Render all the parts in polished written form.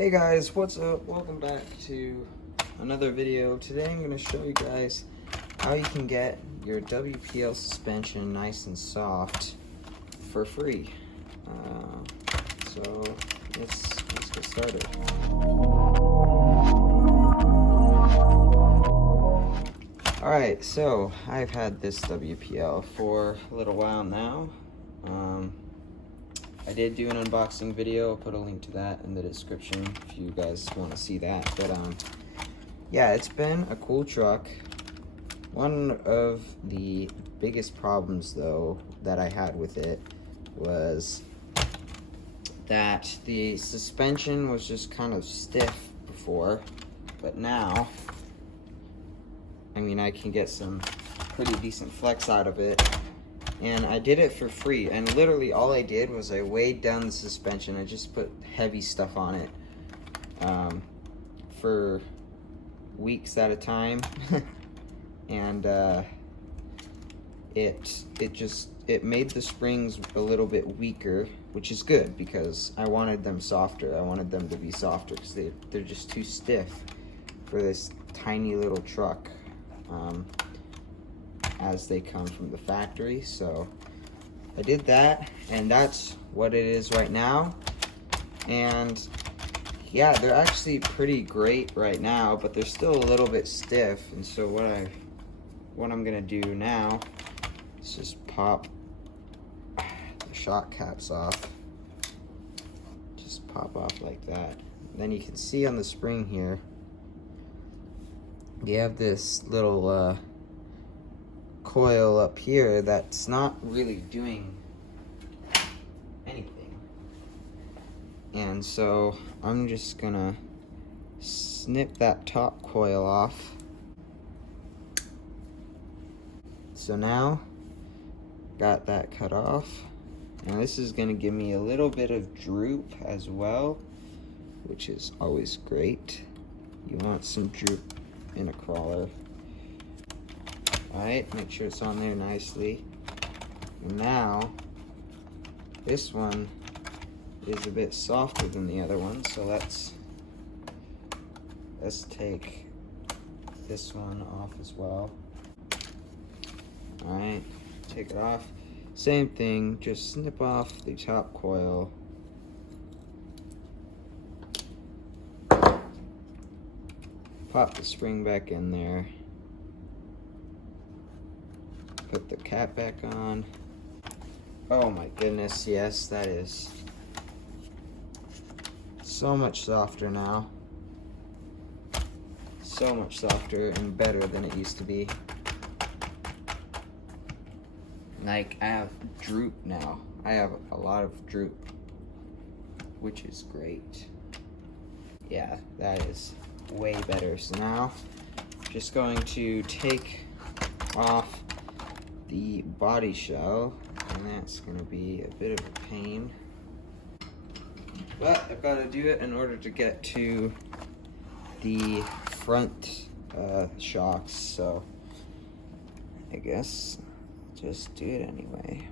Hey guys, what's up? Welcome back to another video. Today I'm going to show you guys how you can get your WPL suspension nice and soft for free. So let's get started. Alright, so I've had this WPL for a little while now. I did do an unboxing video. I'll put a link to that in the description if you guys want to see that. But yeah, it's been a cool truck. One of the biggest problems though that I had with it was that the suspension was just kind of stiff before, but now, I mean, I can get some pretty decent flex out of it. And I did it for free, and literally all I did was I weighed down the suspension. I just put heavy stuff on it for weeks at a time, and it made the springs a little bit weaker, which is good because I wanted them softer. I wanted them to be softer because they're just too stiff for this tiny little truck. As they come from the factory. So I did that, and that's what it is right now. And yeah, they're actually pretty great right now, but they're still a little bit stiff. And so what I'm gonna do now is just pop the shock caps off. Just pop off like that. Then you can see on the spring here, you have this little coil up here that's not really doing anything, and so I'm just gonna snip that top coil off. So now got that cut off. Now this is gonna give me a little bit of droop as well, which is always great. You want some droop in a crawler. Alright, make sure it's on there nicely. And now, this one is a bit softer than the other one, so let's take this one off as well. Alright, take it off. Same thing, just snip off the top coil. Pop the spring back in there. Put the cap back on. Oh my goodness, yes, that is so much softer now. So much softer and better than it used to be. Like, I have droop now. I have a lot of droop, which is great. Yeah, that is way better. So now, just going to take off the body shell, and that's going to be a bit of a pain, but I've got to do it in order to get to the front shocks, so I guess I'll just do it anyway.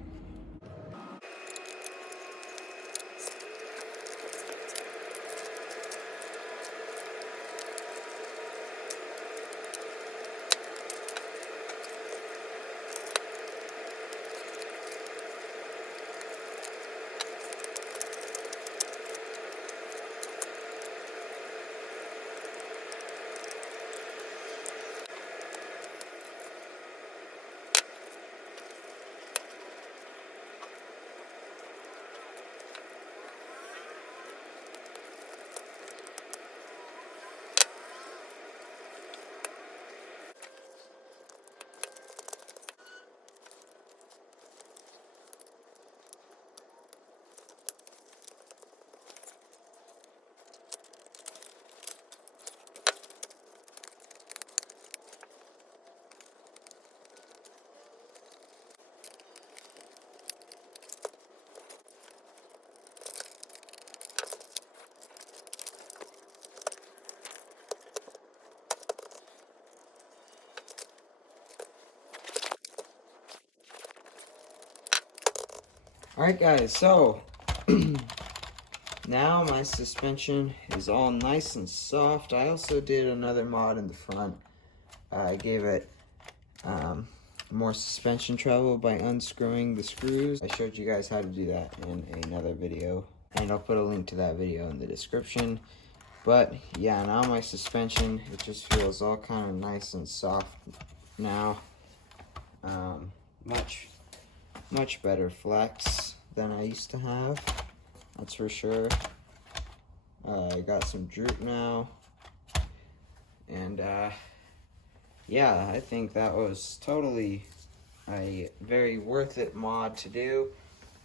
Alright guys, so Now my suspension is all nice and soft. I also did another mod in the front. I gave it more suspension travel by unscrewing the screws. I showed you guys how to do that in another video, and I'll put a link to that video in the description. But yeah, now my suspension, it just feels all kind of nice and soft now. Much better flex than I used to have, that's for sure. I got some droop now, and yeah, I think that was totally a very worth it mod to do.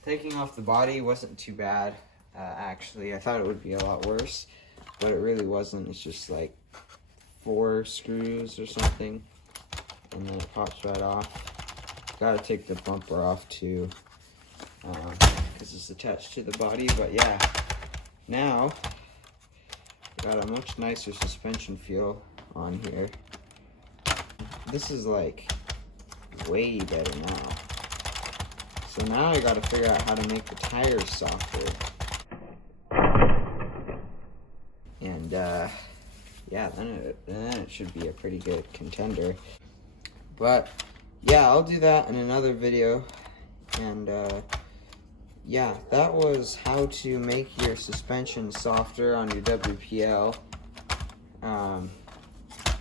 Taking off the body wasn't too bad, actually. I thought it would be a lot worse, but it really wasn't. It's just like 4 screws or something, and then it pops right off. Gotta take the bumper off too, because it's attached to the body. But yeah, now got a much nicer suspension feel on here. This is like way better now. So now I gotta figure out how to make the tires softer. And yeah, then it should be a pretty good contender. But yeah, I'll do that in another video. And yeah, that was how to make your suspension softer on your WPL.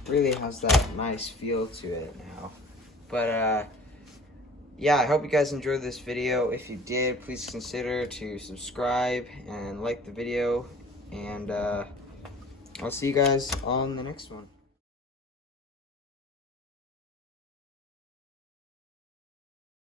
Really has that nice feel to it now. But yeah, I hope you guys enjoyed this video. If you did, please consider to subscribe and like the video. And I'll see you guys on the next one.